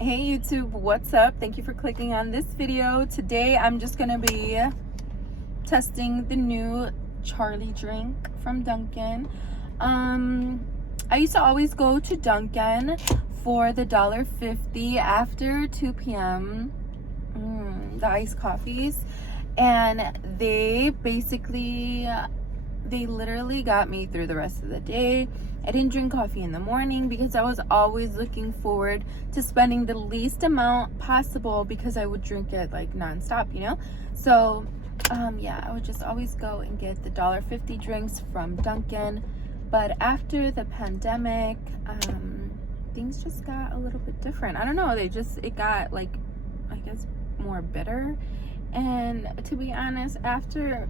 Hey YouTube, what's up? Thank you for clicking on this video. Today I'm just gonna be testing the new Charli drink from Dunkin. I used to always go to Dunkin for the $1.50 after 2 p.m. The iced coffees, and they literally got me through the rest of the day. I didn't drink coffee in the morning because I was always looking forward to spending the least amount possible because I would drink it like nonstop, you know? So, yeah, I would just always go and get the $1.50 drinks from Dunkin'. But after the pandemic, things just got a little bit different. I don't know, it got like, I guess, more bitter. And to be honest, after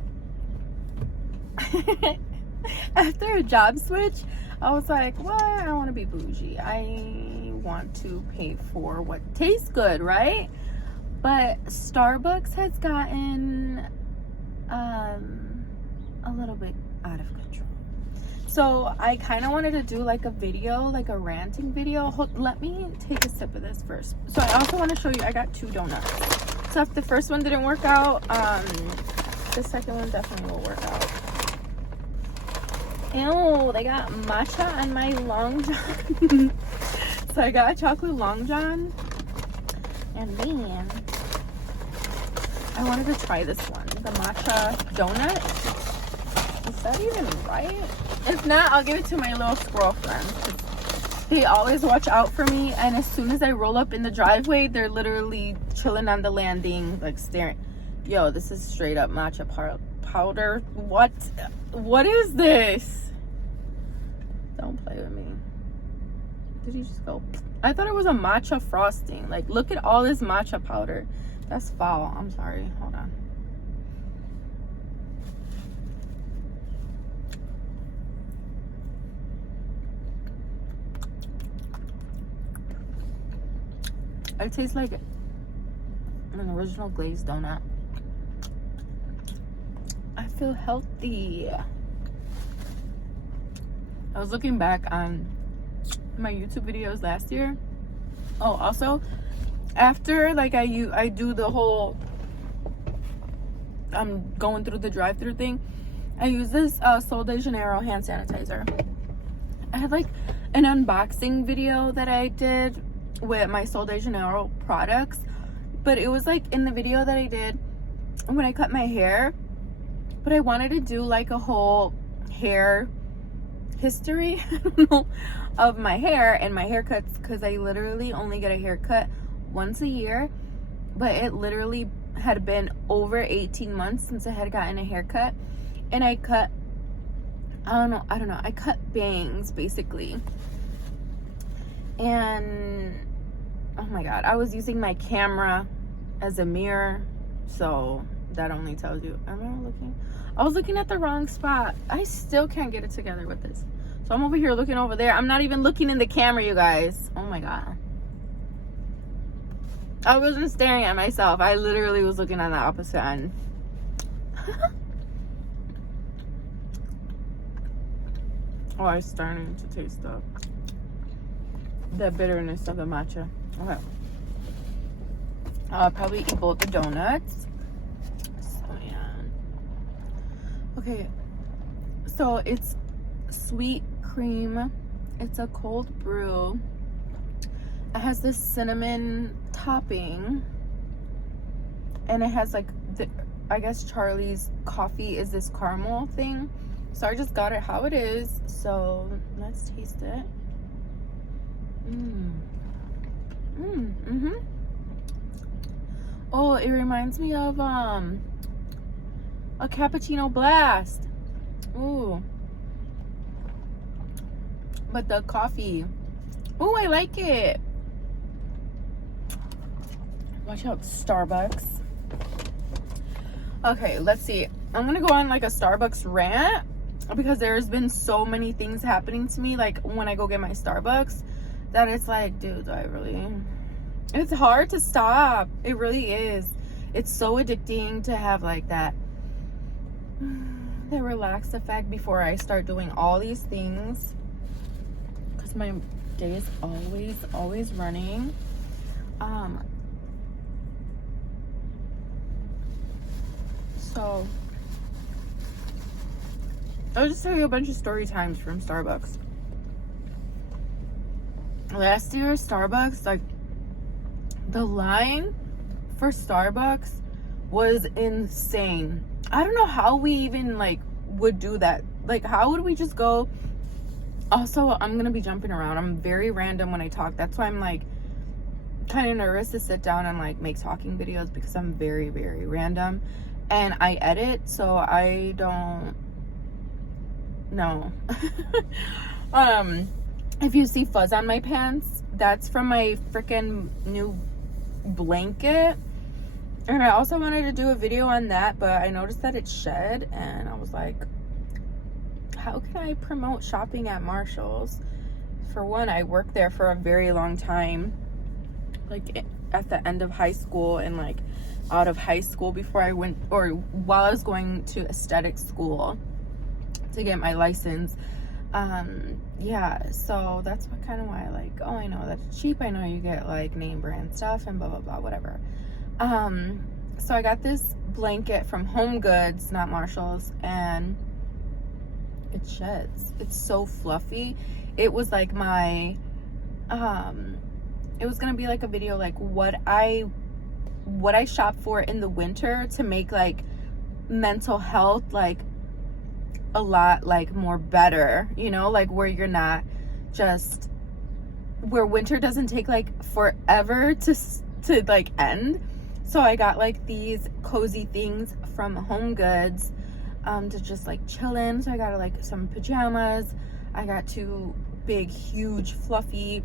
a job switch, I was like, what? I don't want to be bougie. I want to pay for what tastes good, right? But Starbucks has gotten a little bit out of control. So I kind of wanted to do like a video, like a ranting video. Let me take a sip of this first. So I also want to show you, I got 2 donuts. So if the first one didn't work out, the second one definitely will work out. Ew, they got matcha on my Long John. So I got a chocolate Long John. And then I wanted to try this one, the matcha donut. Is that even right? If not, I'll give it to my little squirrel friends. They always watch out for me, and as soon as I roll up in the driveway, they're literally chilling on the landing, like staring. Yo, this is straight up matcha powder. What is this? Don't play with me. Did he just go? I thought it was a matcha frosting. Like, look at all this matcha powder. That's foul. I'm sorry. Hold on. It tastes like an original glazed donut. I feel healthy. I was looking back on my YouTube videos last year. Oh, also, after like I do the whole going through the drive-through thing, I use this Sol de Janeiro hand sanitizer. I had like an unboxing video that I did with my Sol de Janeiro products, but it was like in the video that I did when I cut my hair. But I wanted to do like a whole hair history of my hair and my haircuts, because I literally only get a haircut once a year. But it literally had been over 18 months since I had gotten a haircut, and I cut, I don't know, I cut bangs basically. And oh my god, I was using my camera as a mirror, so that only tells you. I was looking at the wrong spot. I still can't get it together with this. So I'm over here looking over there. I'm not even looking in the camera, you guys. Oh my god. I wasn't staring at myself. I literally was looking on the opposite end. Oh, I'm starting to taste the bitterness of the matcha. Okay. I'll probably eat both the donuts. Okay, so it's sweet cream. It's a cold brew. It has this cinnamon topping, and it has like I guess Charli's coffee is this caramel thing. So I just got it how it is. So let's taste it. Oh, it reminds me of a cappuccino blast. Ooh. But the coffee. Ooh, I like it. Watch out, Starbucks. Okay, let's see. I'm gonna go on like a Starbucks rant because there's been so many things happening to me, like when I go get my Starbucks, that it's like, dude, do I really? It's hard to stop. It really is. It's so addicting to have like that the relaxed effect before I start doing all these things, because my day is always running. So I'll just tell you a bunch of story times from Starbucks. Last year, Starbucks, like, the line for Starbucks was insane. I don't know how we even, like, would do that. Like, how would we just go? Also, I'm gonna be jumping around. I'm very random when I talk. That's why I'm, like, kind of nervous to sit down and, like, make talking videos, because I'm very, very random. And I edit, so I don't know. If you see fuzz on my pants, that's from my freaking new blanket. And I also wanted to do a video on that, but I noticed that it shed, and I was like, how can I promote shopping at Marshall's? For one, I worked there for a very long time, like at the end of high school and like out of high school before I went, or while I was going to aesthetic school to get my license. Yeah, so that's what kind of why I like, oh, I know that's cheap, I know you get like name brand stuff and blah blah blah, whatever. So I got this blanket from Home Goods, not Marshall's, and it sheds. It's so fluffy. It was like my it was gonna be like a video like what I shop for in the winter to make like mental health like a lot like more better, you know, like where you're not just, where winter doesn't take like forever to like end. So I got like these cozy things from Home Goods to just like chill in. So I got like some pajamas. I got 2 big huge fluffy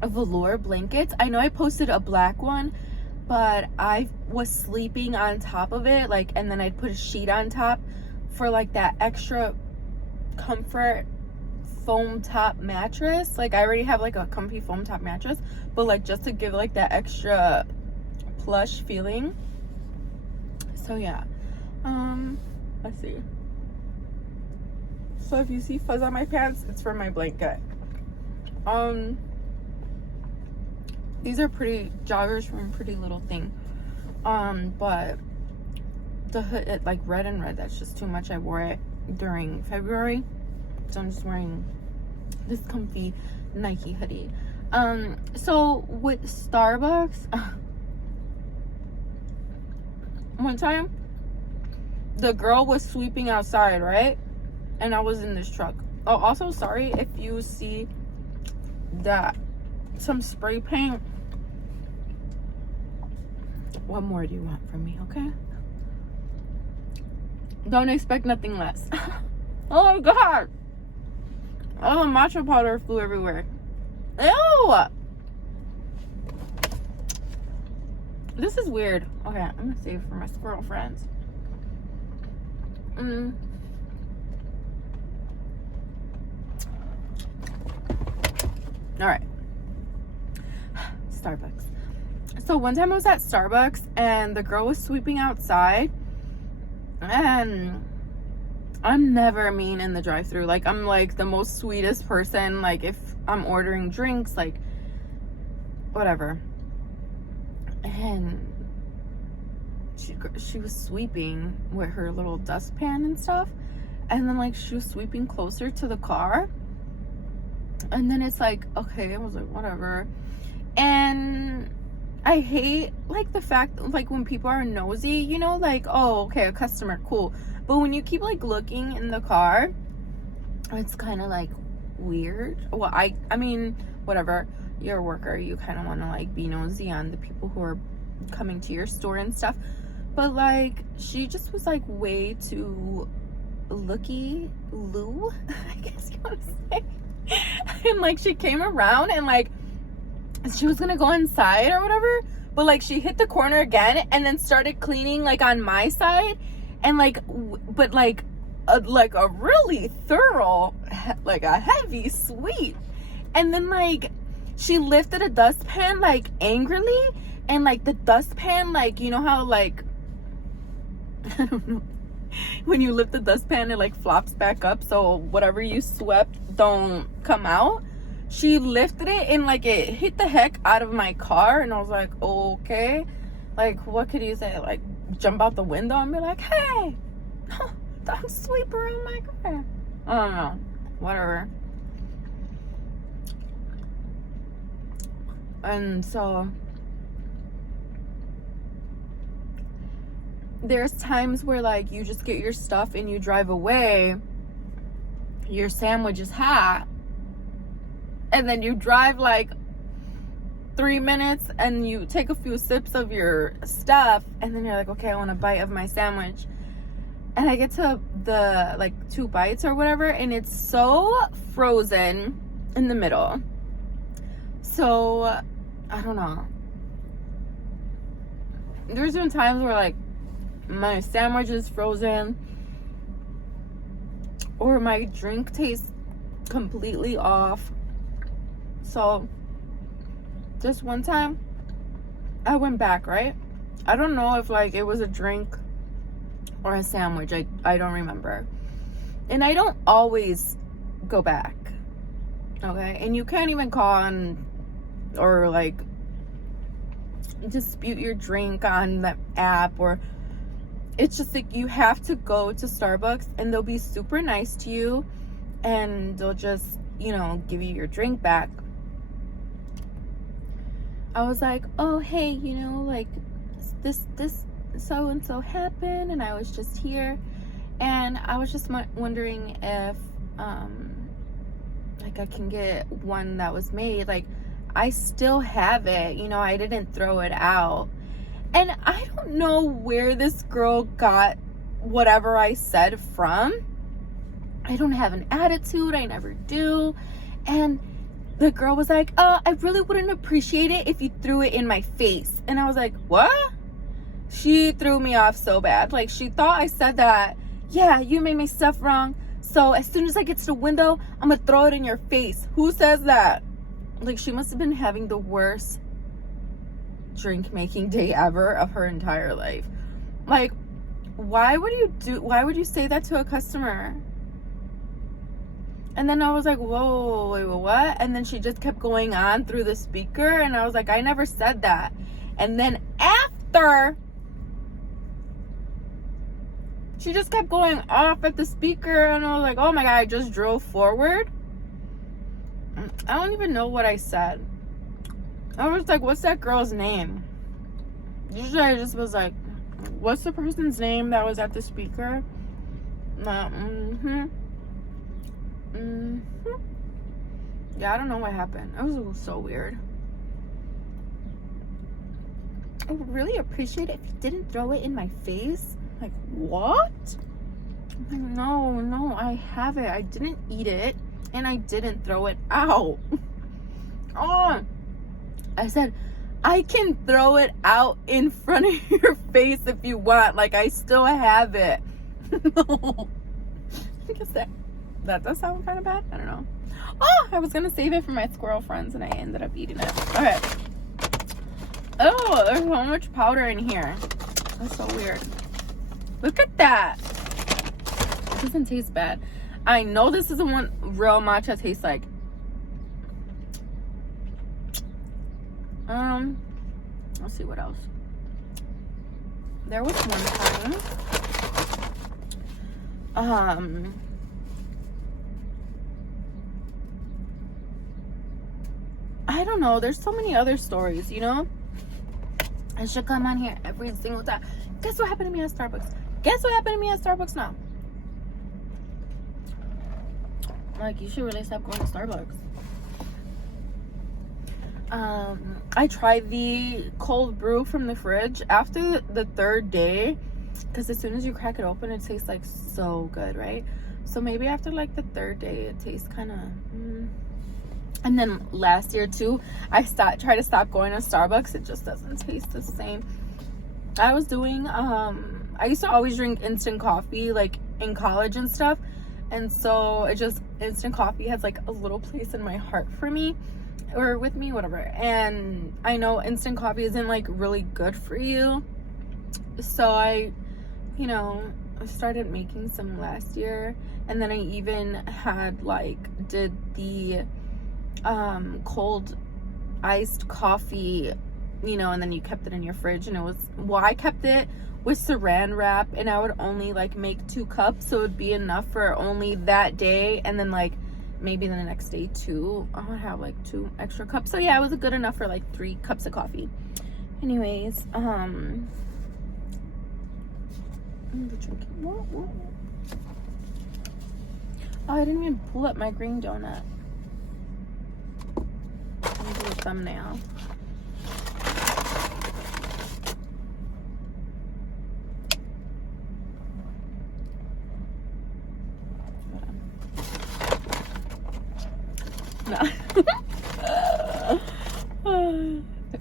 velour blankets. I know I posted a black one, but I was sleeping on top of it, like, and then I'd put a sheet on top for like that extra comfort foam top mattress. Like, I already have like a comfy foam top mattress, but like just to give like that extra plush feeling. So yeah, let's see. So if you see fuzz on my pants, it's from my blanket. These are pretty joggers from Pretty Little Thing, but the hood, it, like red and red, that's just too much. I wore it during February, so I'm just wearing this comfy Nike hoodie. So with Starbucks, one time the girl was sweeping outside, right, and I was in this truck. Oh, also sorry if you see that some spray paint. What more do you want from me? Okay, don't expect nothing less. Oh my god, oh, the matcha powder flew everywhere. Ew, this is weird. Okay, I'm gonna save it for my squirrel friends. All right, Starbucks. So one time I was at Starbucks and the girl was sweeping outside, and I'm never mean in the drive-thru. Like, I'm like the most sweetest person. Like, if I'm ordering drinks, like whatever. And she was sweeping with her little dustpan and stuff, and then like she was sweeping closer to the car, and then it's like, okay, I was like, whatever. And I hate like the fact like when people are nosy, you know, like, oh, okay, a customer, cool, but when you keep like looking in the car, it's kind of like weird. Well, I mean, whatever, you're a worker, you kind of want to like be nosy on the people who are coming to your store and stuff, but like she just was like way too looky-loo, I guess you want to say. And like she came around and like she was gonna go inside or whatever, but like she hit the corner again and then started cleaning like on my side, and like but like a really thorough, like a heavy sweep. And then like she lifted a dustpan like angrily, and like the dustpan, like, you know how like I don't know, when you lift the dustpan it like flops back up so whatever you swept don't come out. she lifted it and like it hit the heck out of my car, and I was like, okay, like what could you say? Like jump out the window and be like, hey, don't sweep around my car. I don't know, whatever. And so there's times where like you just get your stuff and you drive away, your sandwich is hot, and then you drive like 3 minutes and you take a few sips of your stuff, and then you're like, okay, I want a bite of my sandwich, and I get to the like 2 bites or whatever, and it's so frozen in the middle. So I don't know, there's been times where like my sandwich is frozen, or my drink tastes completely off. So this one time I went back, right? I don't know if like it was a drink or a sandwich, I don't remember. And I don't always go back, okay? And you can't even call on or like dispute your drink on the app, or it's just like you have to go to Starbucks and they'll be super nice to you and they'll just, you know, give you your drink back. I was like, oh, hey, you know, like this so and so happened, and I was just here, and I was just wondering if like I can get one that was made, like I still have it, you know, I didn't throw it out. And I don't know where this girl got whatever I said from. I don't have an attitude, I never do. And the girl was like, I really wouldn't appreciate it if you threw it in my face. And I was like, what? She threw me off so bad. Like, she thought I said that, yeah, you made my stuff wrong, so as soon as I get to the window, I'm gonna throw it in your face. Who says that? Like, she must have been having the worst drink making day ever of her entire life. Like, why would you say that to a customer? And then I was like, whoa, wait, what? And then she just kept going on through the speaker, and I was like, I never said that. And then after, she just kept going off at the speaker, and I was like, oh my God, I just drove forward. I don't even know what I said. I was like, what's that girl's name? Usually I just was like, what's the person's name that was at the speaker? Yeah, I don't know what happened. It was so weird. I would really appreciate it if you didn't throw it in my face. Like, what? I'm like, no, I have it. I didn't eat it, and I didn't throw it out. Oh, I said, I can throw it out in front of your face if you want. Like, I still have it. No. I guess that does sound kind of bad. I don't know. Oh, I was going to save it for my squirrel friends, and I ended up eating it. Okay. Oh, there's so much powder in here. That's so weird. Look at that. It doesn't taste bad. I know this isn't what real matcha tastes like. Let's see what else. There was one time. I don't know. There's so many other stories, you know? I should come on here every single time. Guess what happened to me at Starbucks? Guess what happened to me at Starbucks now? Like, you should really stop going to Starbucks. I tried the cold brew from the fridge after the 3rd day, because as soon as you crack it open, it tastes like so good, right? So maybe after like the 3rd day, it tastes kind of And then last year too, I tried to stop going to Starbucks. It just doesn't taste the same. I was doing I used to always drink instant coffee like in college and stuff, and so it just, instant coffee has like a little place in my heart for me, or with me, whatever. And I know instant coffee isn't like really good for you, so I started making some last year. And then I even had did the cold iced coffee, you know, and then you kept it in your fridge, and it was, well, I kept it with saran wrap, and I would only like make 2 cups, so it would be enough for only that day, and then like maybe the next day too I would have like 2 extra cups. So yeah, it was good enough for like 3 cups of coffee. Anyways, I'm drinking. What? Oh, I didn't even pull up my green donut. Let me do a thumbnail. No.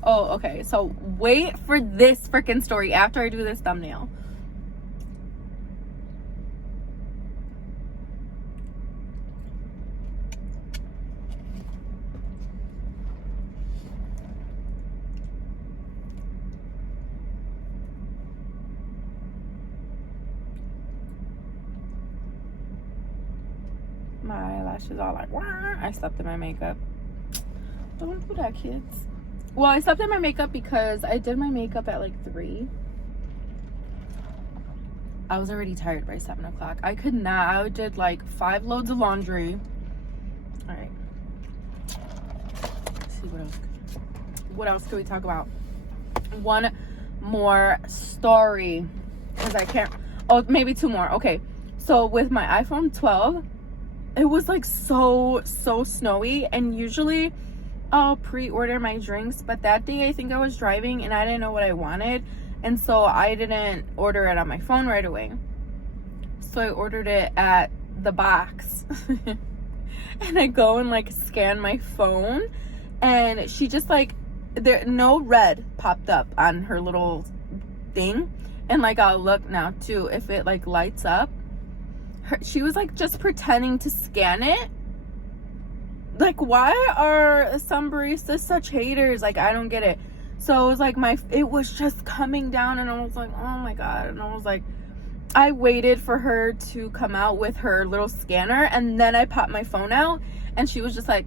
Oh, okay. So wait for this freaking story after I do this thumbnail. My eyelashes all like, wah. I slept in my makeup. Don't do that, kids. Well, I slept in my makeup because I did my makeup at like 3. I was already tired by 7 o'clock. I could not. I did like 5 loads of laundry. All right. Let's see what else can we talk about? One more story, because I can't. Oh, maybe 2 more. Okay. So with my iPhone 12, it was like so snowy, and usually I'll pre-order my drinks, but that day I think I was driving and I didn't know what I wanted, and so I didn't order it on my phone right away. So I ordered it at the box. And I go and like scan my phone, and she just like, there no red popped up on her little thing, and like I'll look now too if it like lights up. She was like just pretending to scan it. Like, why are some baristas such haters? Like, I don't get it. So it was like it was just coming down, and I was like, oh my god. And I was like, I waited for her to come out with her little scanner, and then I popped my phone out, and she was just like,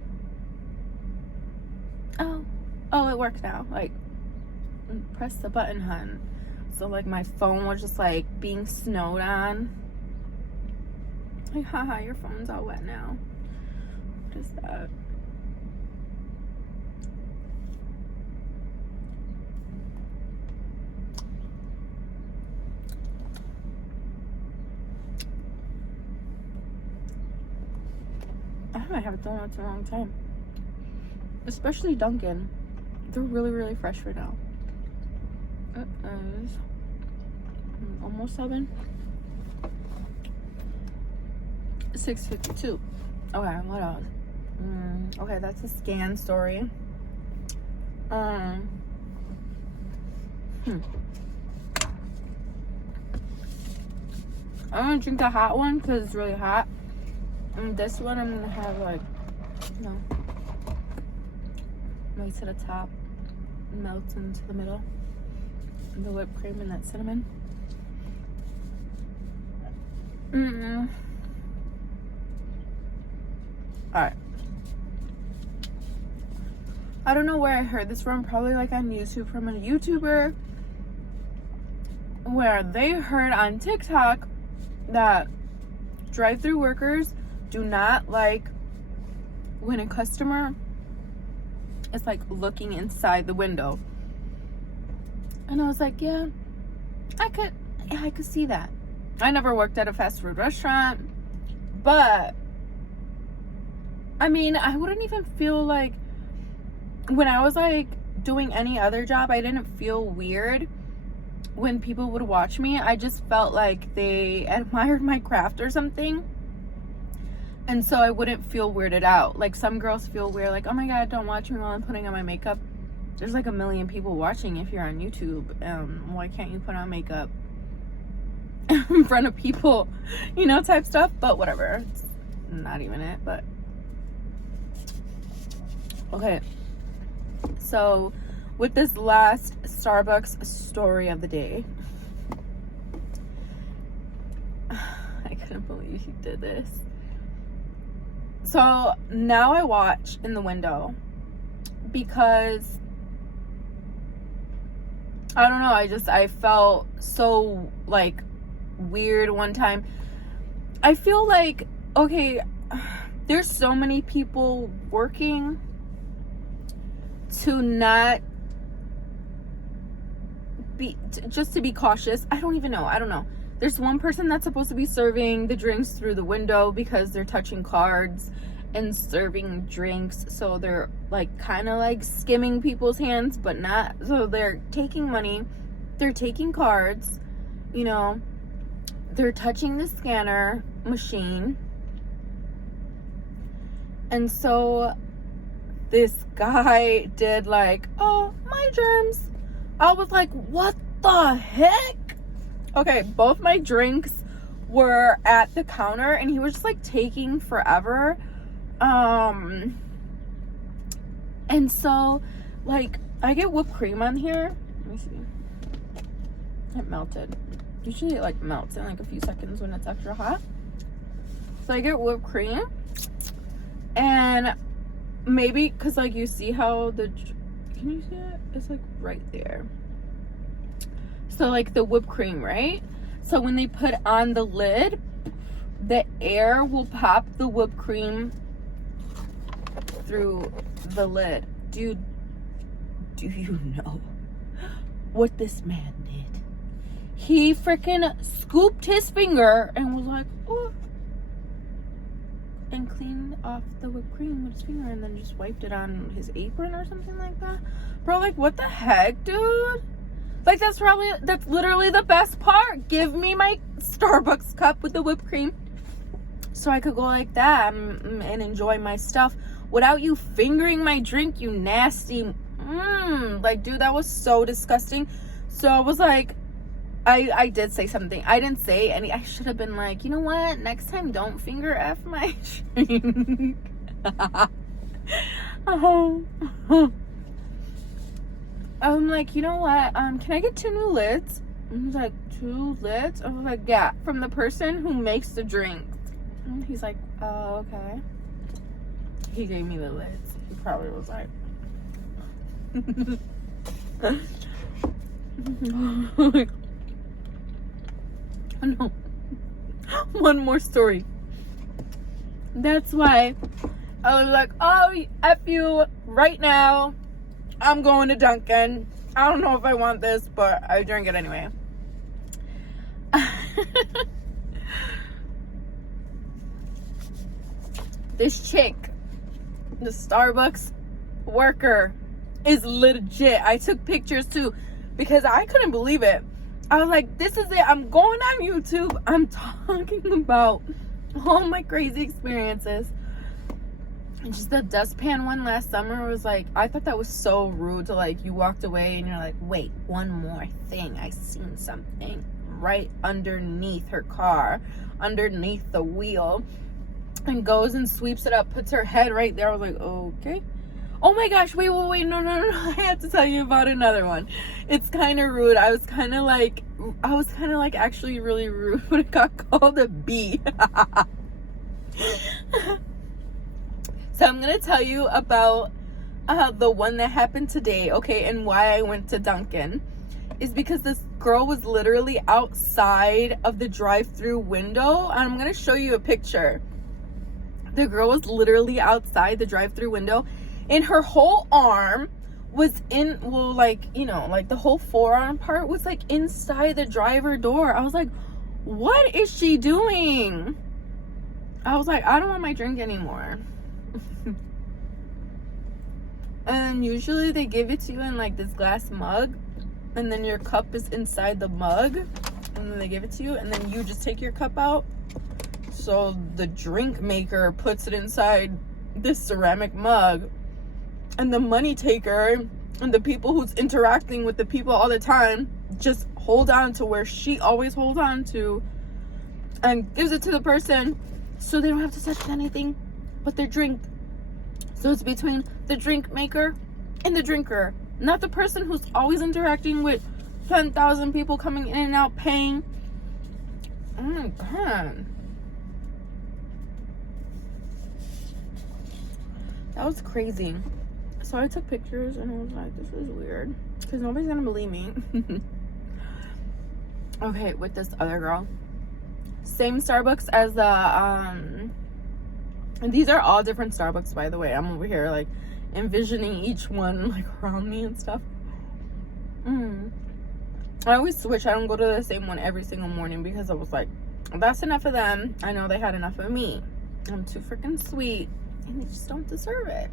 oh, it worked now. Like, press the button, hun. So like my phone was just like being snowed on. Like, haha, your phone's all wet now. What is that? I haven't had donuts in a long time. Especially Dunkin. They're really fresh right now. It is almost 7. 6:52. Okay, what else? Okay, that's a scan story. I'm gonna drink the hot one because it's really hot. And this one I'm gonna have like, right to the top, melts into the middle. And the whipped cream and that cinnamon. Alright. I don't know where I heard this from, probably like on YouTube from a YouTuber, where they heard on TikTok that drive-through workers do not like when a customer is like looking inside the window. And I was like, yeah, I could see that. I never worked at a fast food restaurant, but I mean, I wouldn't even feel like, when I was like doing any other job, I didn't feel weird when people would watch me. I just felt like they admired my craft or something. And so I wouldn't feel weirded out. Like some girls feel weird, like, oh my god, don't watch me while I'm putting on my makeup. There's like 1 million people watching if you're on YouTube. Why can't you put on makeup in front of people, you know, type stuff? But whatever, it's not even it. But okay, so with this last Starbucks story of the day, I couldn't believe he did this. So now I watch in the window because I don't know, I felt so like weird one time. I feel like, okay, there's so many people working to not be, just to be cautious. I don't know. There's one person that's supposed to be serving the drinks through the window because they're touching cards and serving drinks, so they're like kind of like skimming people's hands, but not, so they're taking money, they're taking cards, you know, they're touching the scanner machine. And so this guy did like, oh, my germs. I was like, what the heck? Okay, both my drinks were at the counter and he was just like taking forever. And so like I get whipped cream on here. Let me see. It melted. Usually it like melts in like a few seconds when it's extra hot. So I get whipped cream, and maybe because like you see how the, can you see it? It's like right there. So like the whipped cream, right? So when they put on the lid, the air will pop the whipped cream through the lid. Dude, do you know what this man did? He freaking scooped his finger and was like, oh, and cleaned off the whipped cream with his finger and then just wiped it on his apron or something like that. Bro, like, what the heck, dude? Like, that's literally the best part. Give me my Starbucks cup with the whipped cream so I could go like that and enjoy my stuff without you fingering my drink, you nasty. Like, dude, that was so disgusting. So I was like, I did say something. I didn't say any. I should have been like, you know what? Next time, don't finger F my drink. I'm like, you know what? Can I get 2 new lids? I was like, 2 lids? I was like, yeah, from the person who makes the drink. And he's like, oh, okay. He gave me the lids. He probably was like, no. One more story. That's why I was like, oh, F you right now. I'm going to Dunkin. I don't know if I want this, but I drink it anyway. This chick, the Starbucks worker, is legit. I took pictures too because I couldn't believe it. I was like, this is it. I'm going on YouTube. I'm talking about all my crazy experiences. And just the dustpan one last summer was like, I thought that was so rude to like, you walked away and you're like, wait, one more thing. I seen something right underneath her car, underneath the wheel, and goes and sweeps it up, puts her head right there. I was like, okay. Oh my gosh, wait, no. I have to tell you about another one. It's kind of rude. I was kind of like actually really rude when it got called a bee. So I'm going to tell you about the one that happened today, okay, and why I went to Dunkin'. Is because this girl was literally outside of the drive-thru window. And I'm going to show you a picture. The girl was literally outside the drive-thru window, and her whole arm was in, well, like, you know, like the whole forearm part was like inside the driver door. I was like, what is she doing? I was like, I don't want my drink anymore. And usually they give it to you in like this glass mug, and then your cup is inside the mug, and then they give it to you, and then you just take your cup out. So the drink maker puts it inside this ceramic mug, and the money taker and the people who's interacting with the people all the time just hold on to where she always holds on to and gives it to the person so they don't have to touch anything but their drink. So it's between the drink maker and the drinker, not the person who's always interacting with 10,000 people coming in and out paying. Oh my god. That was crazy. So I took pictures and I was like, this is weird. Because nobody's gonna believe me. Okay, with this other girl. Same Starbucks as the, and these are all different Starbucks, by the way. I'm over here, like, envisioning each one, like, around me and stuff. I always switch. I don't go to the same one every single morning because I was like, that's enough of them. I know they had enough of me. I'm too freaking sweet. And they just don't deserve it.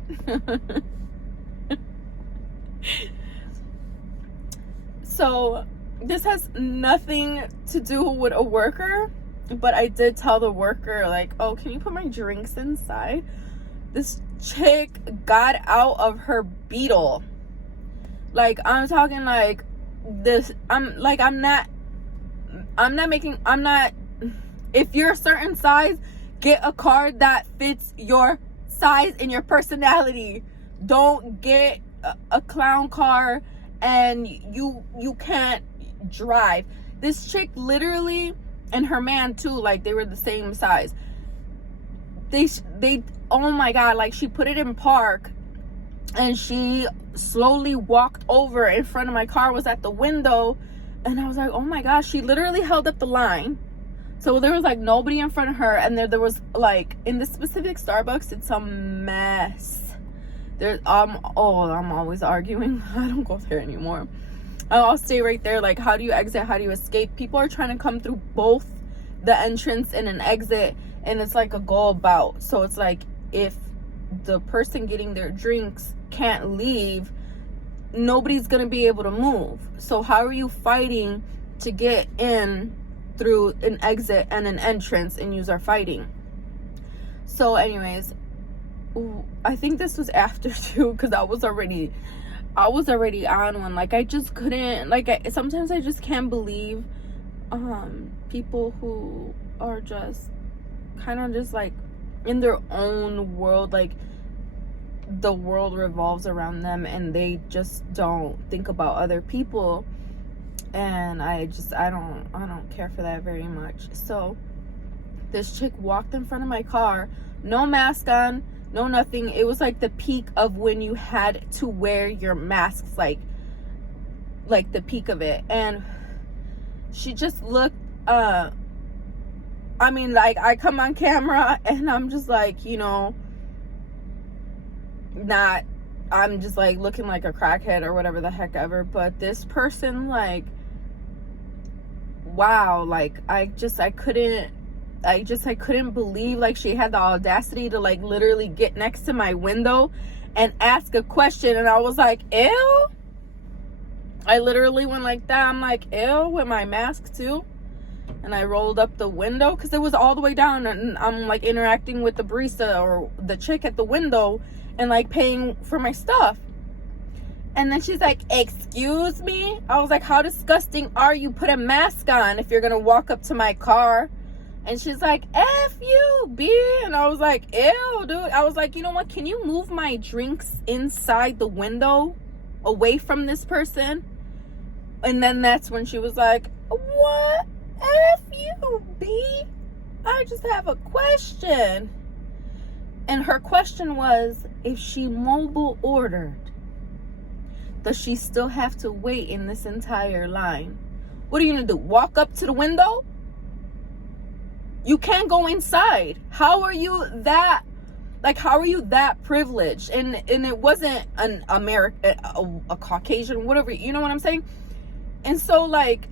So this has nothing to do with a worker, but I did tell the worker, like, oh, can you put my drinks inside? This chick got out of her Beetle. Like, I'm talking like this. If you're a certain size, get a car that fits your size and your personality. Don't get a clown car and you can't drive. This chick literally, and her man too, like, they were the same size. They oh my god, like, she put it in park and she slowly walked over in front of my car, was at the window, and I was like, oh my gosh. She literally held up the line. So there was like nobody in front of her, and there was like, in this specific Starbucks, it's a mess. There's I'm always arguing. I don't go there anymore. I'll stay right there. Like, how do you exit? How do you escape? People are trying to come through both the entrance and an exit, and it's like a go about. So it's like, if the person getting their drinks can't leave, nobody's gonna be able to move. So how are you fighting to get in through an exit and an entrance, and yous are fighting? So anyways, I think this was after too, because I was already on one. Like, I just couldn't, like, sometimes I just can't believe people who are just kind of just like in their own world, like the world revolves around them and they just don't think about other people. And I don't care for that very much. So this chick walked in front of my car, no mask on, no nothing. It was like the peak of when you had to wear your masks, like the peak of it. And she just looked, I mean, like, I come on camera and I'm just like, you know, I'm just like looking like a crackhead or whatever the heck ever. But this person, like, wow, like, I couldn't believe, like, she had the audacity to, like, literally get next to my window and ask a question. And I was like, ew. I literally went like that. I'm like, ew, with my mask too. And I rolled up the window because it was all the way down, and I'm like interacting with the barista or the chick at the window and like paying for my stuff. And then she's like, excuse me? I was like, how disgusting are you? Put a mask on if you're gonna walk up to my car. And she's like, F you, B. And I was like, ew, dude. I was like, you know what? Can you move my drinks inside the window away from this person? And then that's when she was like, what? F you, B. I just have a question. And her question was, if she mobile ordered, does she still have to wait in this entire line? What are you gonna do? Walk up to the window? You can't go inside. How are you that privileged? And it wasn't an American, a Caucasian, whatever, you know what I'm saying? And so, like,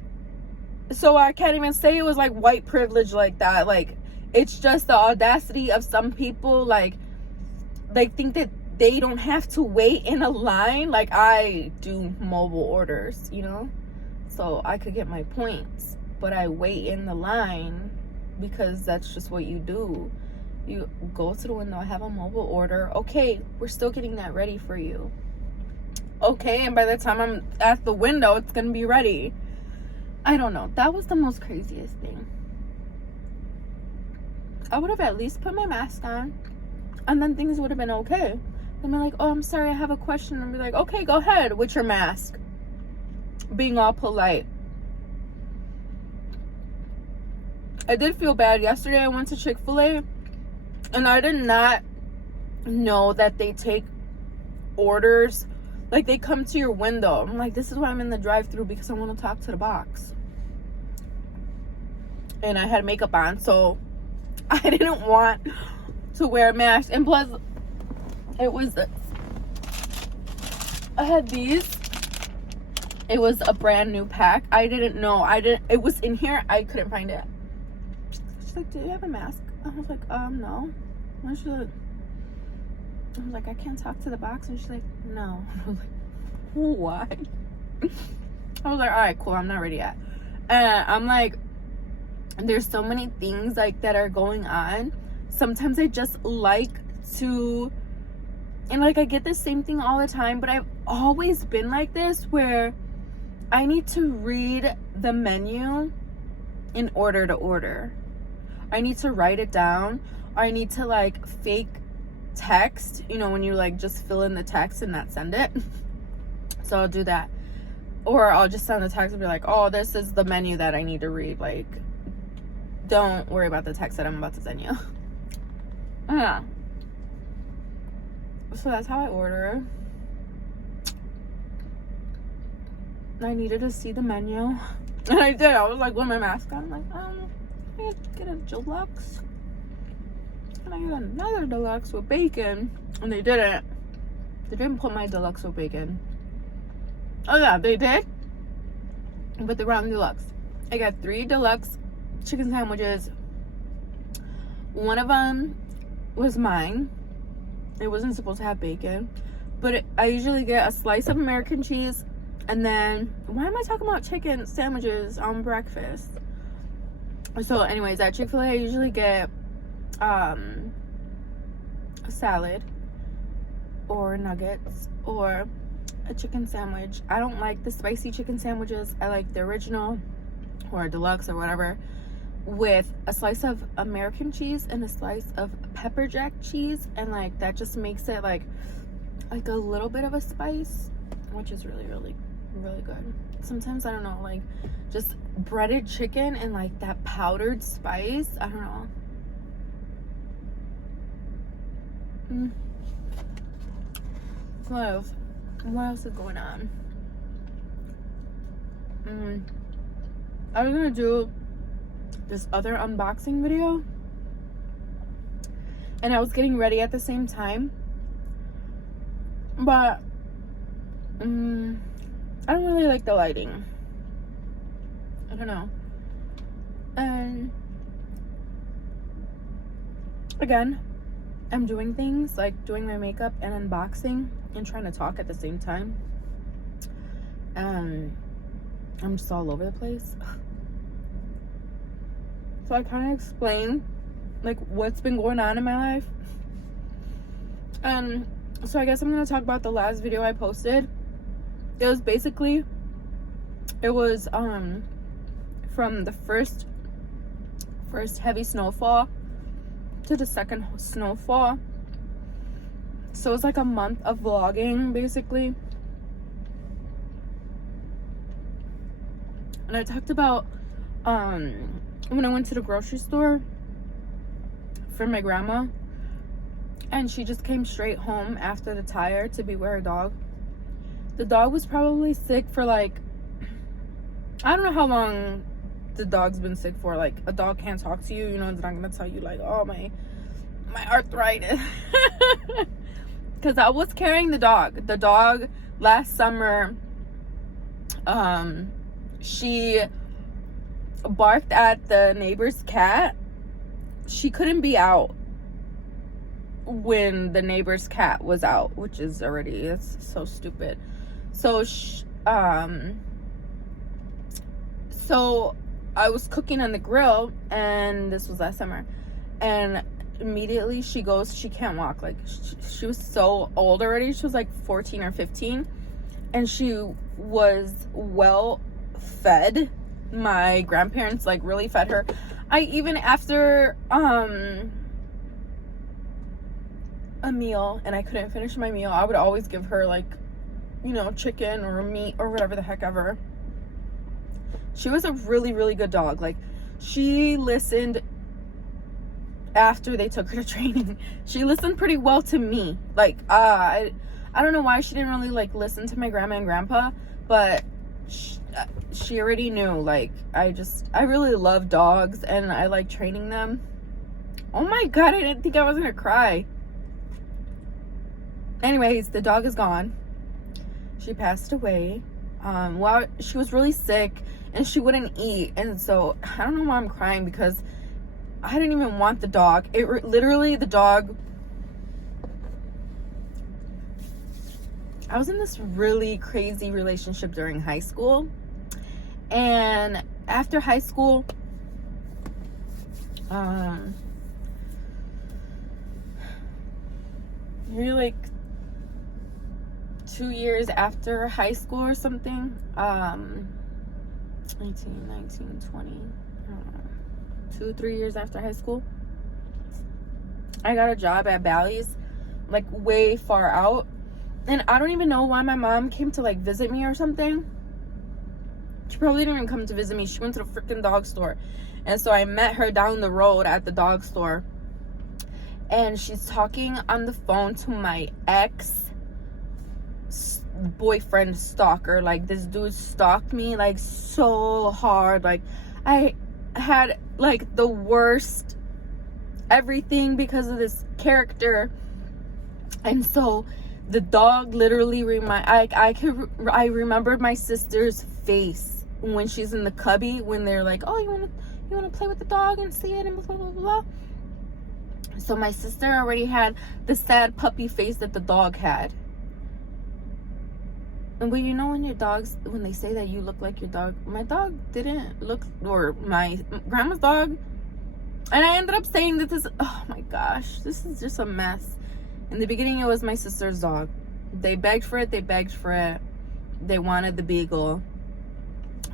so I can't even say it was like white privilege like that. Like, it's just the audacity of some people, like, they think that they don't have to wait in a line. Like, I do mobile orders, you know, so I could get my points, but I wait in the line because that's just what you do. You go to the window, have a mobile order. Okay, we're still getting that ready for you. Okay, and by the time I'm at the window, it's gonna be ready. I don't know. That was the most craziest thing. I would have at least put my mask on, and then things would have been okay. And they're like, oh, I'm sorry, I have a question. And be like, okay, go ahead with your mask. Being all polite. I did feel bad. Yesterday I went to Chick-fil-A and I did not know that they take orders. Like, they come to your window. I'm like, this is why I'm in the drive-thru, because I want to talk to the box. And I had makeup on, so I didn't want to wear a mask. And plus, it was, I had these. It was a brand new pack. I didn't know. It was in here. I couldn't find it. She's like, do you have a mask? I was like, no. And she's like, I was like, I can't talk to the box. And she's like, no. I was like, why? I was like, all right, cool. I'm not ready yet. And I'm like, there's so many things like that are going on. Sometimes I just like to, and like I get the same thing all the time, but I've always been like this where I need to read the menu in order to order. I need to write it down, or I need to like fake text, you know, when you like just fill in the text and not send it. So I'll do that, or I'll just send the text and be like, oh, this is the menu that I need to read. Like, don't worry about the text that I'm about to send you. So that's how I order. I needed to see the menu, and I did. I was like, with my mask on, I'm like, I get a deluxe, and I get another deluxe with bacon, and they didn't put my deluxe with bacon. Oh yeah, they did, but the wrong deluxe. I got 3 deluxe chicken sandwiches. One of them was mine. It wasn't supposed to have bacon, but I usually get a slice of American cheese, and then, why am I talking about chicken sandwiches on breakfast? So anyways, at Chick-fil-A I usually get a salad or nuggets or a chicken sandwich. I don't like the spicy chicken sandwiches. I like the original or deluxe or whatever, with a slice of American cheese and a slice of pepper jack cheese, and like that just makes it like a little bit of a spice, which is really really good. Sometimes, I don't know, like just breaded chicken and like that powdered spice, I don't know. What else is going on? I was gonna do this other unboxing video, and I was getting ready at the same time, but I don't really like the lighting. I don't know. And again, I'm doing things like doing my makeup and unboxing and trying to talk at the same time, and I'm just all over the place. So I kind of explain like what's been going on in my life. So I guess I'm going to talk about the last video I posted. It was basically, it was from the first heavy snowfall to the second snowfall. So it was like a month of vlogging basically. And I talked about when I went to the grocery store for my grandma, and she just came straight home after the tire to be with her dog. The dog was probably sick for like, I don't know how long the dog's been sick for. Like, a dog can't talk to you, you know, it's not gonna tell you like, oh, my arthritis. Because I was carrying the dog last summer. She barked at the neighbor's cat. She couldn't be out when the neighbor's cat was out, which is already, it's so stupid. So so I was cooking on the grill, and this was last summer, and immediately she goes, she can't walk. Like, she was so old already. She was like 14 or 15, and she was well fed. My grandparents like really fed her. I even, after a meal and I couldn't finish my meal, I would always give her like, you know, chicken or meat or whatever the heck ever. She was a really really good dog. Like, she listened after they took her to training. She listened pretty well to me. Like, I don't know why she didn't really, like, listen to my grandma and grandpa, but she already knew, like, I really love dogs, and I like training them. Oh my god, I didn't think I was gonna cry. Anyways, the dog is gone. She passed away. Well, she was really sick, and she wouldn't eat, and so I don't know why I'm crying, because I didn't even want the dog. Literally, the dog... I was in this really crazy relationship during high school. And after high school, maybe like 2 years after high school or something, 18, 19, 20, I don't know, 2, 3 years after high school, I got a job at Bally's, like way far out. And I don't even know why my mom came to like visit me or something. She probably didn't even come to visit me. She went to the freaking dog store. And so I met her down the road at the dog store. And she's talking on the phone to my ex-boyfriend stalker. Like, this dude stalked me like so hard. Like, I had like the worst everything because of this character. And so the dog literally I remembered my sister's face when she's in the cubby, when they're like, oh, you want to play with the dog and see it and blah blah blah blah. So my sister already had the sad puppy face that the dog had. And when you know when they say that you look like your dog, my dog didn't look, or my grandma's dog. And I ended up saying that this, oh my gosh, this is just a mess. In the beginning, it was my sister's dog. They begged for it. They wanted the beagle.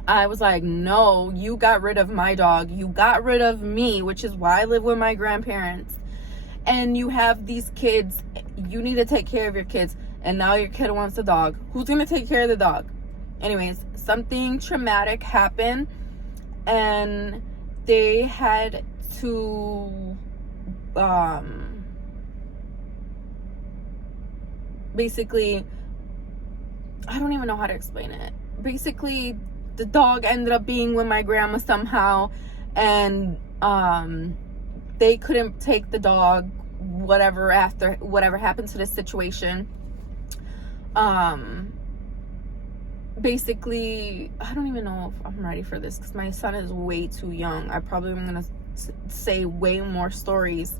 I was like, no, you got rid of my dog. You got rid of me, which is why I live with my grandparents. And you have these kids. You need to take care of your kids. And now your kid wants a dog. Who's going to take care of the dog? Anyways, something traumatic happened. And they had to... basically, I don't even know how to explain it. Basically, the dog ended up being with my grandma somehow, and they couldn't take the dog, whatever happened to this situation. Basically, I don't even know if I'm ready for this because my son is way too young. I probably am gonna say way more stories.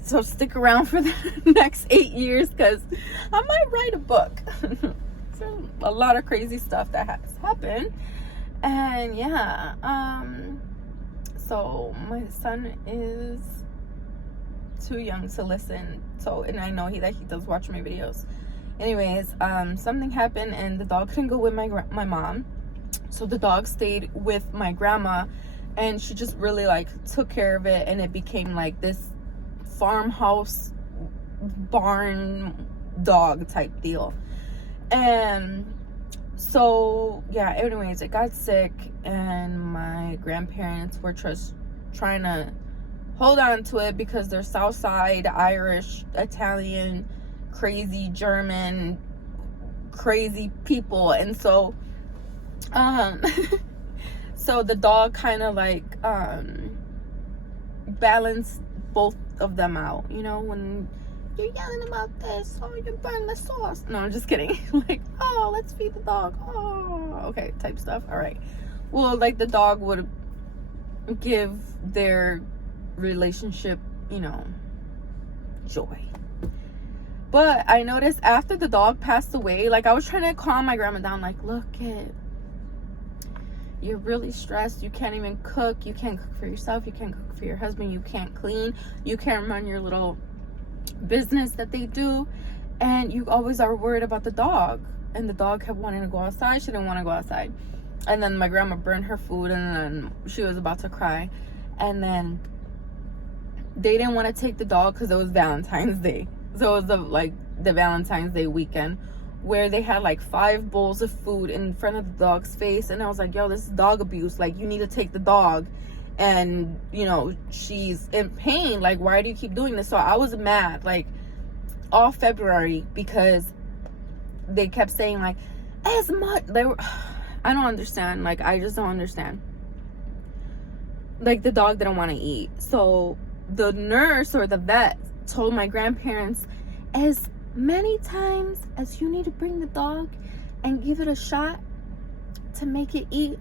So stick around for the next 8 years because I might write a book. So a lot of crazy stuff that has happened. And yeah, so my son is too young to listen. So, and I know that he does watch my videos. Anyways, something happened and the dog couldn't go with my mom. So the dog stayed with my grandma, and she just really like took care of it, and it became like this farmhouse barn dog type deal. And so yeah, anyways, it got sick, and my grandparents were just trying to hold on to it because they're Southside Irish, Italian, crazy German, crazy people. And so so the dog kind of like balanced both of them out, you know, when you're yelling about this, oh, you burn the sauce. No, I'm just kidding. Like, oh, let's feed the dog, oh, okay, type stuff. All right, well, like the dog would give their relationship, you know, joy. But I noticed after the dog passed away, like I was trying to calm my grandma down, like, look, kid, you're really stressed. You can't even cook. You can't cook for yourself. You can't cook for your husband. You can't clean. You can't run your little business that they do. And you always are worried about the dog. And the dog kept wanting to go outside. She didn't want to go outside. And then my grandma burned her food, and then she was about to cry. And then they didn't want to take the dog because it was Valentine's Day. So it was the Valentine's Day weekend, where they had like 5 bowls of food in front of the dog's face. And I was like, yo, this is dog abuse. Like, you need to take the dog. and you know she's in pain. Like, why do you keep doing this? So I was mad like all February because they kept saying like as much. I don't understand. Like, I just don't understand. Like, the dog didn't want to eat, so the nurse or the vet told my grandparents, as many times as you need to bring the dog and give it a shot to make it eat,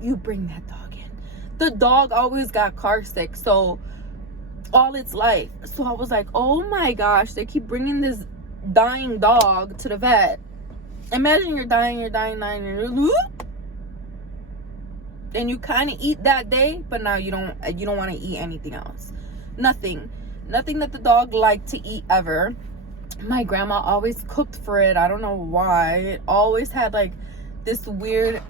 you bring that dog in. The dog always got car sick, so all its life. So I was like, oh my gosh, they keep bringing this dying dog to the vet. Imagine you're dying, and you kind of eat that day, but now you don't want to eat anything else. Nothing that the dog liked to eat ever. My grandma always cooked for it. I don't know why. It always had like this weird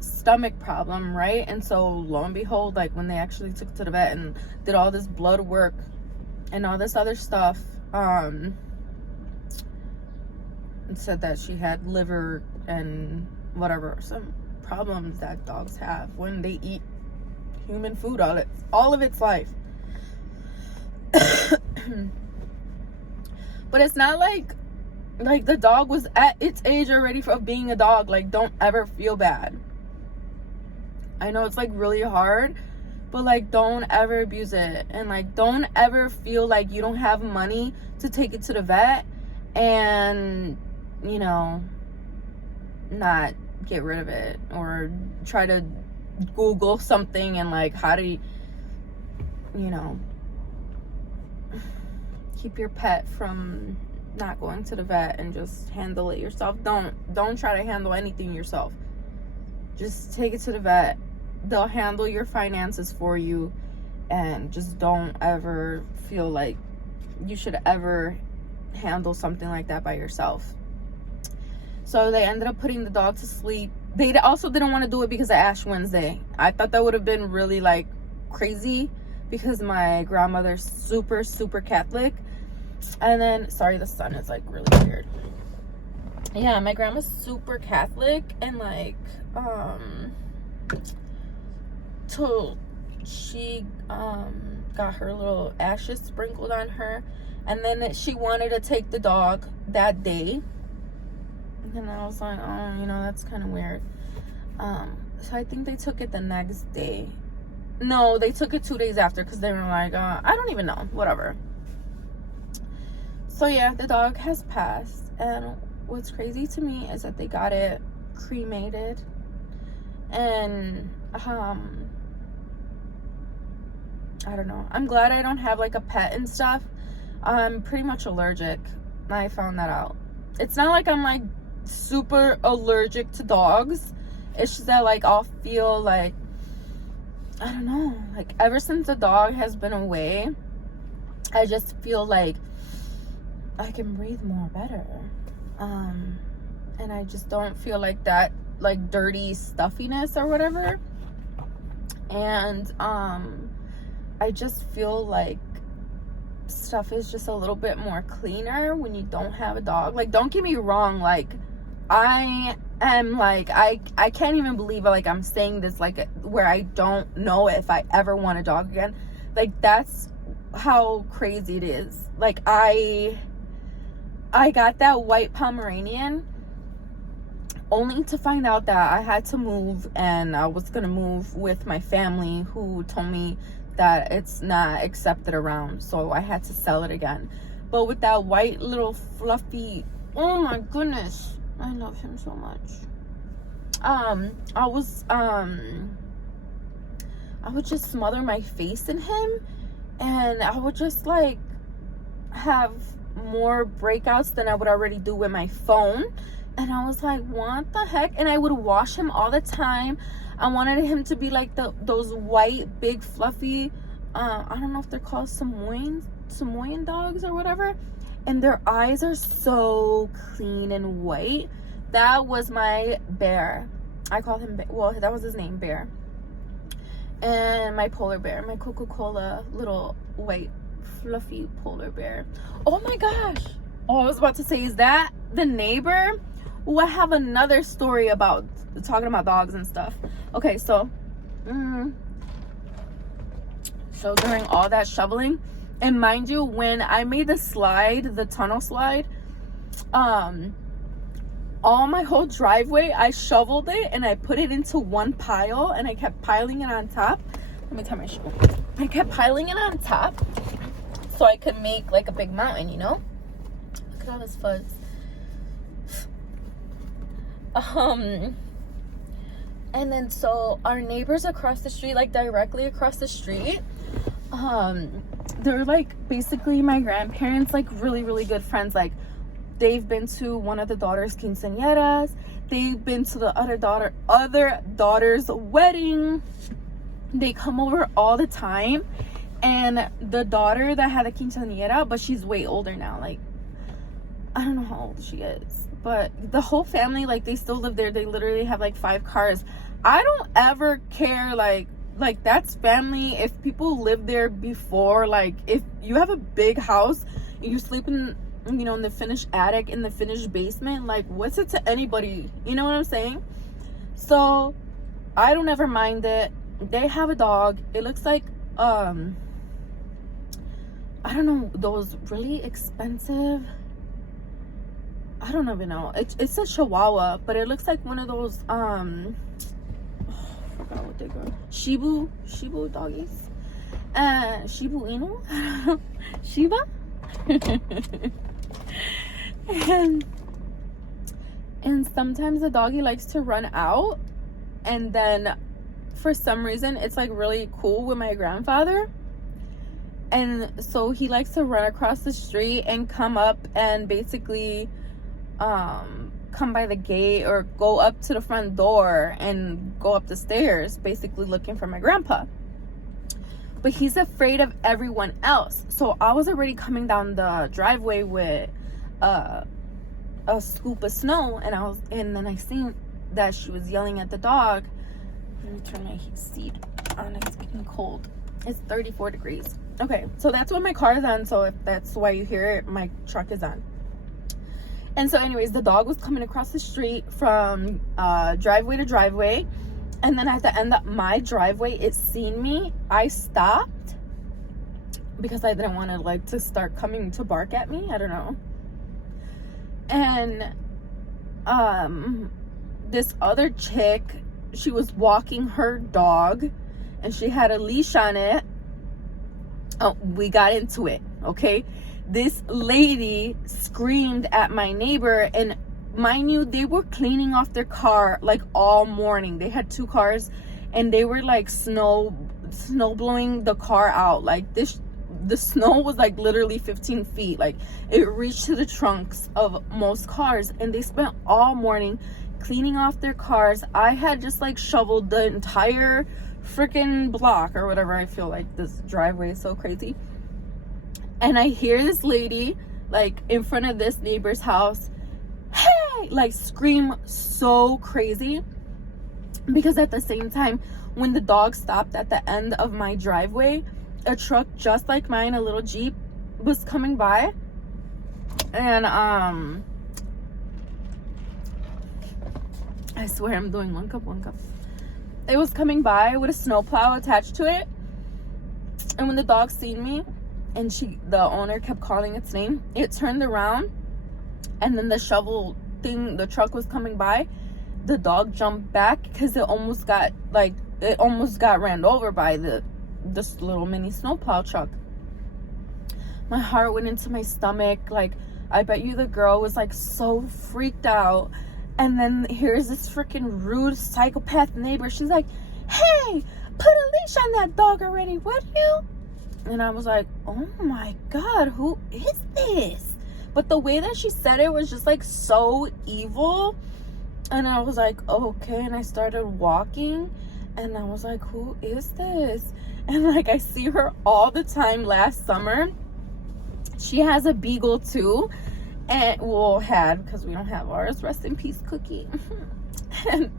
stomach problem, right? And so lo and behold, like when they actually took it to the vet and did all this blood work and all this other stuff, and said that she had liver and whatever, some problems that dogs have when they eat human food all of its life. But it's not like the dog was at its age already of being a dog. Like, don't ever feel bad. I know it's like really hard, but like, don't ever abuse it. And like, don't ever feel like you don't have money to take it to the vet and, you know, not get rid of it, or try to Google something and like how to, you know, keep your pet from not going to the vet and just handle it yourself. Don't try to handle anything yourself. Just take it to the vet. They'll handle your finances for you, and just don't ever feel like you should ever handle something like that by yourself. So they ended up putting the dog to sleep. They also didn't want to do it because of Ash Wednesday. I thought that would have been really like crazy because my grandmother's super, super Catholic. And then, sorry, the sun is like really weird. Yeah, my grandma's super Catholic, and like, till she got her little ashes sprinkled on her, and then she wanted to take the dog that day. And I was like, oh, you know, that's kind of weird. So I think they took it the next day. No, they took it 2 days after, because they were like, I don't even know, whatever. So yeah, the dog has passed, and what's crazy to me is that they got it cremated, and I don't know. I'm glad I don't have like a pet and stuff. I'm pretty much allergic. I found that out. It's not like I'm like super allergic to dogs. It's just that like I'll feel like, I don't know, like ever since the dog has been away, I just feel like I can breathe more better. And I just don't feel like that like dirty stuffiness or whatever. And I just feel like stuff is just a little bit more cleaner when you don't have a dog. Like, don't get me wrong, like I am like, I can't even believe like I'm saying this, like where I don't know if I ever want a dog again. Like, that's how crazy it is. Like, I got that white Pomeranian only to find out that I had to move, and I was gonna move with my family, who told me that it's not accepted around, so I had to sell it again. But with that white little fluffy, oh my goodness, I love him so much. I would just smother my face in him, and I would just like have more breakouts than I would already do with my phone. And I was like, what the heck? And I would wash him all the time. I wanted him to be like those white, big, fluffy, I don't know if they're called Samoan dogs or whatever. And their eyes are so clean and white. That was my bear. I called him, well, that was his name, Bear. And my polar bear, my Coca-Cola little white, fluffy polar bear. Oh my gosh. Oh, I was about to say, is that the neighbor? Oh, I have another story about talking about dogs and stuff. Okay, so So during all that shoveling, and mind you, when I made the tunnel slide, all my whole driveway, I shoveled it and I put it into one pile, and I kept piling it on top. Let me tie my shoe. I kept piling it on top so I could make like a big mountain, you know? Look at all this fuzz. And then so our neighbors across the street, like directly across the street, they're like basically my grandparents, like really, really good friends. Like they've been to one of the daughters' quinceañeras. They've been to the other daughter's wedding. They come over all the time. And the daughter that had a quinceañera, but she's way older now. Like, I don't know how old she is. But the whole family, like, they still live there. They literally have, like, 5 cars. I don't ever care, like, that's family. If people live there before, like, if you have a big house, you sleep in, you know, in the finished attic, in the finished basement, like, what's it to anybody? You know what I'm saying? So, I don't ever mind it. They have a dog. It looks like, I don't know, those really expensive, I don't even know. It's a Chihuahua, but it looks like one of those, I forgot what they call. Shibu doggies. Shibu Inu? Shiba? and sometimes the doggy likes to run out, and then for some reason it's like really cool with my grandfather. And so he likes to run across the street and come up and basically come by the gate or go up to the front door and go up the stairs, basically looking for my grandpa. But he's afraid of everyone else. So I was already coming down the driveway with a scoop of snow, and then I seen that she was yelling at the dog. Let me turn my seat on. It's getting cold. It's 34 degrees. Okay, so that's what my car is on. So if that's why you hear it, my truck is on. And so anyways, the dog was coming across the street from driveway to driveway. And then at the end of my driveway, it seen me. I stopped because I didn't want it to start coming to bark at me. I don't know. And this other chick, she was walking her dog and she had a leash on it. Oh, we got into it, okay? This lady screamed at my neighbor, and mind you, they were cleaning off their car like all morning. They had 2 cars, and they were like snow blowing the car out. Like the snow was like literally 15 feet. Like it reached to the trunks of most cars, and they spent all morning cleaning off their cars. I had just like shoveled the entire freaking block or whatever. I feel like this driveway is so crazy. And I hear this lady like in front of this neighbor's house, hey, like scream so crazy, because at the same time when the dog stopped at the end of my driveway, a truck just like mine, a little Jeep, was coming by. And I swear I'm doing one cup. It was coming by with a snowplow attached to it. And when the dog seen me, and the owner kept calling its name, it turned around, and then the shovel thing, the truck was coming by. The dog jumped back because it almost got ran over by this little mini snowplow truck. My heart went into my stomach. Like, I bet you the girl was like so freaked out. And then here's this freaking rude psychopath neighbor. She's like, hey, put a leash on that dog already, would you? And I was like, oh my God, who is this? But the way that she said it was just like so evil. And I was like, okay. And I started walking, and I was like, who is this? And like, I see her all the time. Last summer, she has a beagle too. And had, because we don't have ours. Rest in peace, Cookie. And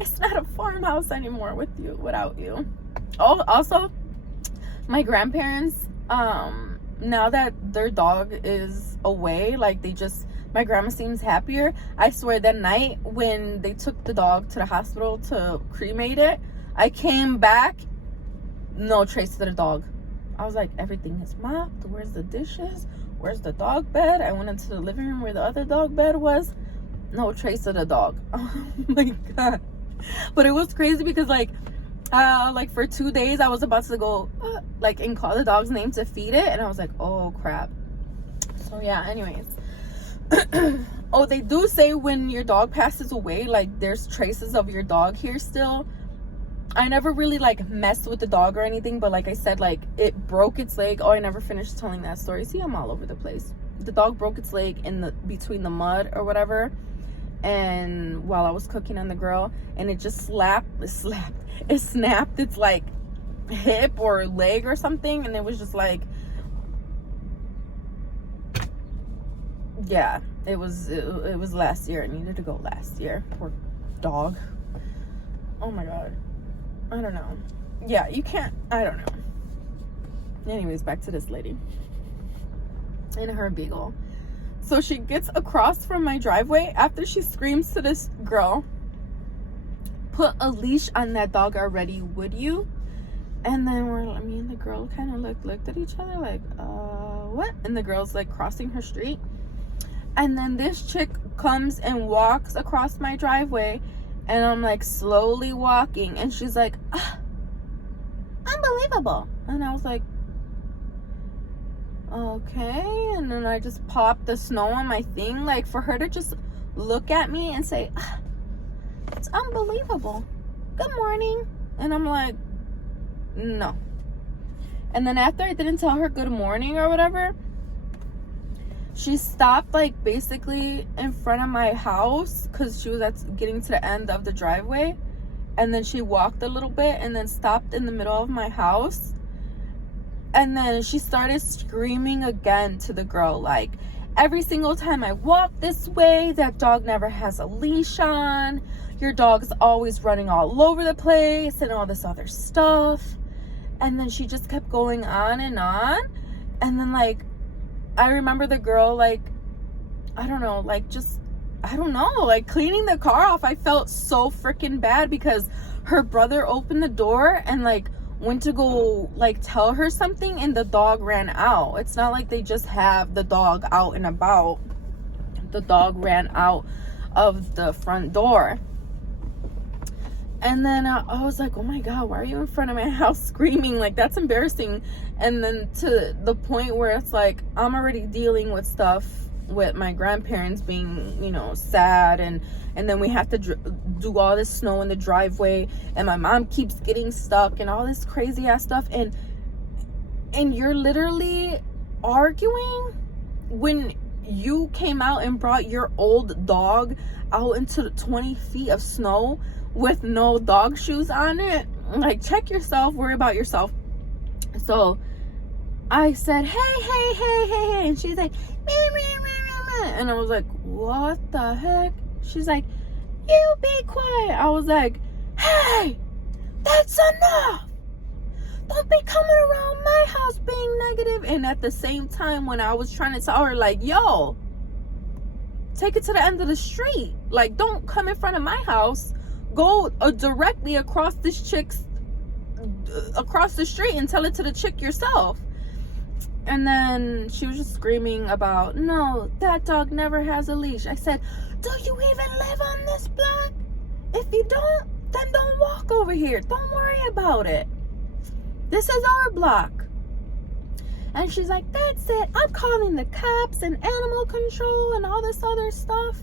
it's not a farmhouse anymore without you. Oh, also, my grandparents, now that their dog is away, like my grandma seems happier. I swear that night when they took the dog to the hospital to cremate it, I came back, no trace of the dog. I was like, everything is mopped. Where's the dishes? Where's the dog bed? I went into the living room where the other dog bed was. No trace of the dog. Oh my God. But it was crazy because like for 2 days I was about to go like and call the dog's name to feed it, and I was like, oh crap. So yeah, anyways. Oh, they do say when your dog passes away, like there's traces of your dog here still. I never really like messed with the dog or anything, but like I said, like it broke its leg. Oh, I never finished telling that story. See, I'm all over the place. The dog broke its leg in the between the mud or whatever, and while I was cooking on the grill, and it just it snapped its like hip or leg or something, and it was just like, yeah, it was last year. It needed to go last year. Poor dog. Oh my God. I don't know. Yeah, you can't, I don't know. Anyways, back to this lady and her beagle. So she gets across from my driveway after she screams to this girl, put a leash on that dog already, would you? And then me and the girl kind of looked at each other like, what? And the girl's like crossing her street. And then this chick comes and walks across my driveway, and I'm like slowly walking, and she's like, unbelievable. And I was like, okay. And then I just popped the snow on my thing, like for her to just look at me and say, it's unbelievable, good morning. And I'm like, no. And then after I didn't tell her good morning or whatever, she stopped like basically in front of my house because she was getting to the end of the driveway, and then she walked a little bit and then stopped in the middle of my house, and then she started screaming again to the girl, like, every single time I walk this way, that dog never has a leash on, your dog's always running all over the place and all this other stuff. And then she just kept going on, and then like I remember the girl, like, I don't know, like, just, I don't know, like, cleaning the car off. I felt so freaking bad because her brother opened the door and, like, went to go, like, tell her something, and the dog ran out. It's not like they just have the dog out and about. The dog ran out of the front door. And then I was like, oh my God, why are you in front of my house screaming? Like, that's embarrassing. And then to the point where it's like, I'm already dealing with stuff with my grandparents being, you know, sad. And then we have to do all this snow in the driveway. And my mom keeps getting stuck and all this crazy ass stuff. And you're literally arguing when you came out and brought your old dog out into the 20 feet of snow with no dog shoes on it. Like, check yourself, worry about yourself. So I said, hey, and she's like, meh. And I was like, what the heck? She's like, you be quiet. I was like, hey, that's enough. Don't be coming around my house being negative. And at the same time, when I was trying to tell her, like, yo, take it to the end of the street, like, don't come in front of my house, go directly across the street and tell it to the chick yourself. And then she was just screaming about, no, that dog never has a leash. I said, do you even live on this block? If you don't, then don't walk over here, don't worry about it, this is our block. And she's like, that's it, I'm calling the cops and animal control and all this other stuff.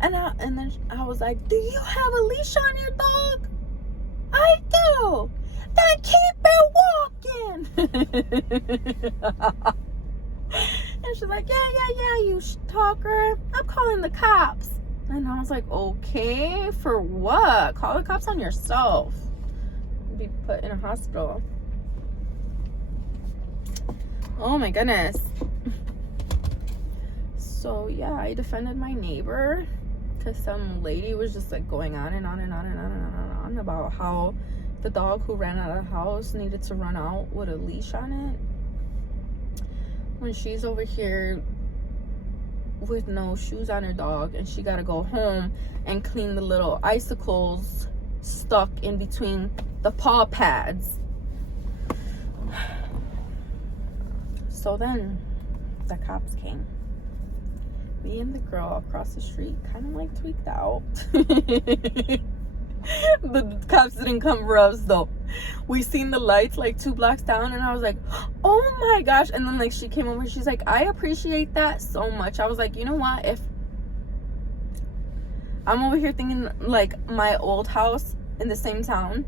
And then I was like, do you have a leash on your dog? I do. Then keep it walking. And she's like, yeah, you talker. I'm calling the cops. And I was like, okay, for what? Call the cops on yourself. Be put in a hospital. Oh my goodness. So yeah, I defended my neighbor because some lady was just like going on and on about how the dog who ran out of the house needed to run out with a leash on it, when she's over here with no shoes on her dog, and she gotta go home and clean the little icicles stuck in between the paw pads. So then the cops came. Me and the girl across the street kind of like tweaked out. The cops didn't come for us though. We seen the lights like 2 blocks down, and I was like, oh my gosh. And then like she came over, she's like, I appreciate that so much. I was like, you know what, if I'm over here thinking like my old house in the same town,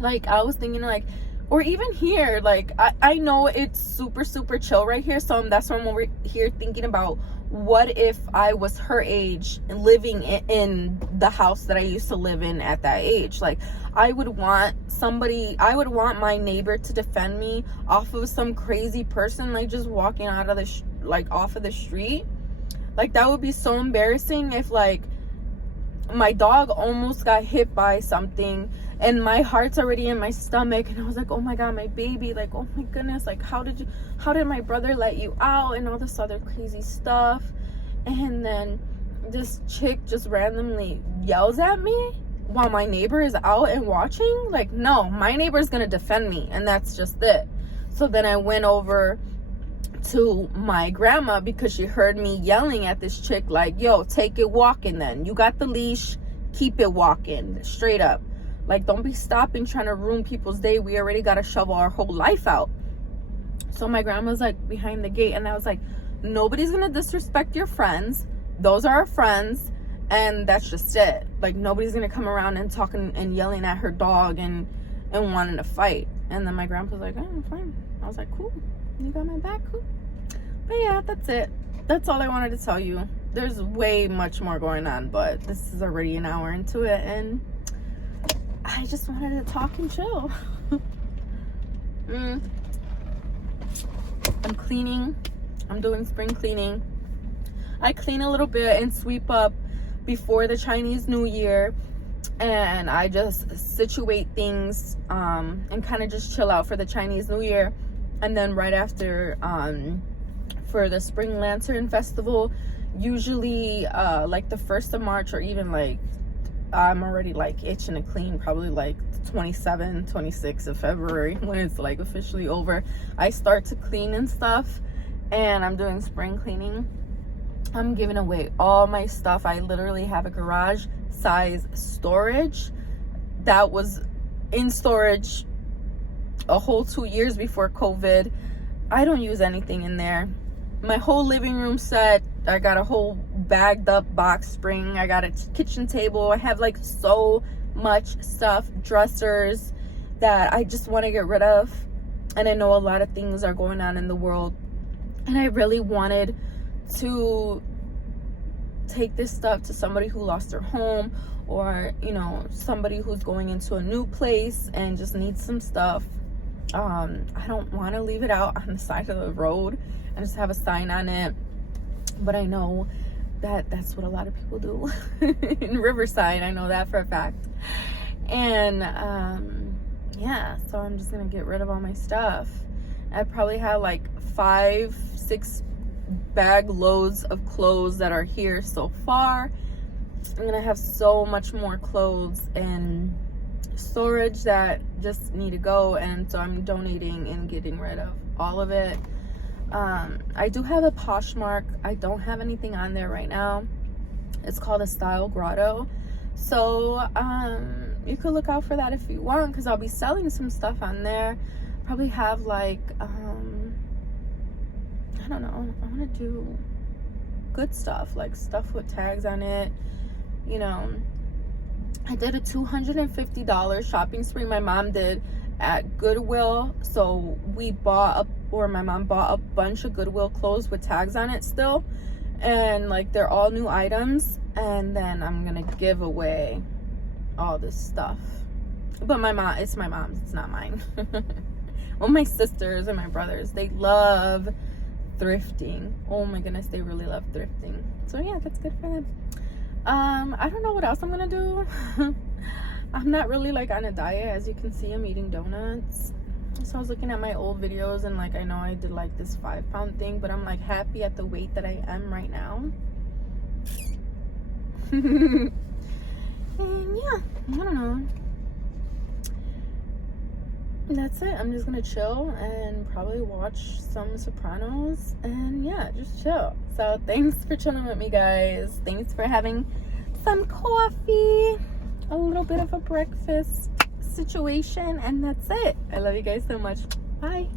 like I was thinking like, or even here, like I know it's super chill right here, so that's why I'm over here thinking about what if I was her age and living in the house that I used to live in at that age. Like I would want my neighbor to defend me off of some crazy person like just walking out of the off of the street. Like that would be so embarrassing if like my dog almost got hit by something and my heart's already in my stomach, and I was like, oh my god, my baby, like, oh my goodness, like how did my brother let you out, and all this other crazy stuff. And then this chick just randomly yells at me while my neighbor is out and watching. Like, no, my neighbor's gonna defend me, and that's just it. So then I went over to my grandma because she heard me yelling at this chick like, yo, take it walking then. You got the leash, keep it walking, straight up. Like, don't be stopping trying to ruin people's day. We already got to shovel our whole life out. So my grandma's like behind the gate, and I was like, nobody's gonna disrespect your friends. Those are our friends, and that's just it. Like, nobody's gonna come around and talking and yelling at her dog and wanting to fight. And then my grandpa's like, oh, I'm fine. I was like, cool, you got my back, cool. But yeah, that's it. That's all I wanted to tell you. There's way much more going on, but this is already an hour into it, and I just wanted to talk and chill. I'm cleaning. I'm doing spring cleaning. I clean a little bit and sweep up before the Chinese New Year, and I just situate things and kind of just chill out for the Chinese New Year. And then right after for the Spring Lantern Festival, usually like the 1st of March, or even like I'm already like itching to clean, probably like 26th of February when it's like officially over, I start to clean and stuff. And I'm doing spring cleaning. I'm giving away all my stuff. I literally have a garage size storage that was in storage a whole 2 years before COVID. I don't use anything in there. My whole living room set, I got a whole bagged up box spring. I got a kitchen table. I have like so much stuff, dressers that I just want to get rid of. And I know a lot of things are going on in the world, and I really wanted to take this stuff to somebody who lost their home, or you know, somebody who's going into a new place and just needs some stuff. I don't want to leave it out on the side of the road and just have a sign on it, but I know that that's what a lot of people do in Riverside. I know that for a fact. And yeah, so I'm just gonna get rid of all my stuff. I probably have like 5-6 bag loads of clothes that are here so far. I'm gonna have so much more clothes and storage that just need to go, and so I'm donating and getting rid of all of it. I do have a Poshmark. I don't have anything on there right now. It's called a Style Grotto, so you could look out for that if you want, because I'll be selling some stuff on there. Probably have like I don't know, I want to do good stuff, like stuff with tags on it, you know. I did a $250 shopping spree, my mom did, at Goodwill. So my mom bought a bunch of Goodwill clothes with tags on it still, and like they're all new items. And then I'm gonna give away all this stuff, but it's my mom's, it's not mine. Well, my sisters and my brothers, they love thrifting. Oh my goodness, they really love thrifting. So yeah, that's good for them. I don't know what else I'm gonna do. I'm not really like on a diet. As you can see, I'm eating donuts. So I was looking at my old videos, and like I know I did like this 5-pound thing, but I'm like happy at the weight that I am right now. And yeah, I don't know. that's it. I'm just gonna chill and probably watch some Sopranos and yeah, just chill. So thanks for chilling with me, guys. Thanks for having some coffee, a little bit of a breakfast situation, and that's it. I love you guys so much. Bye.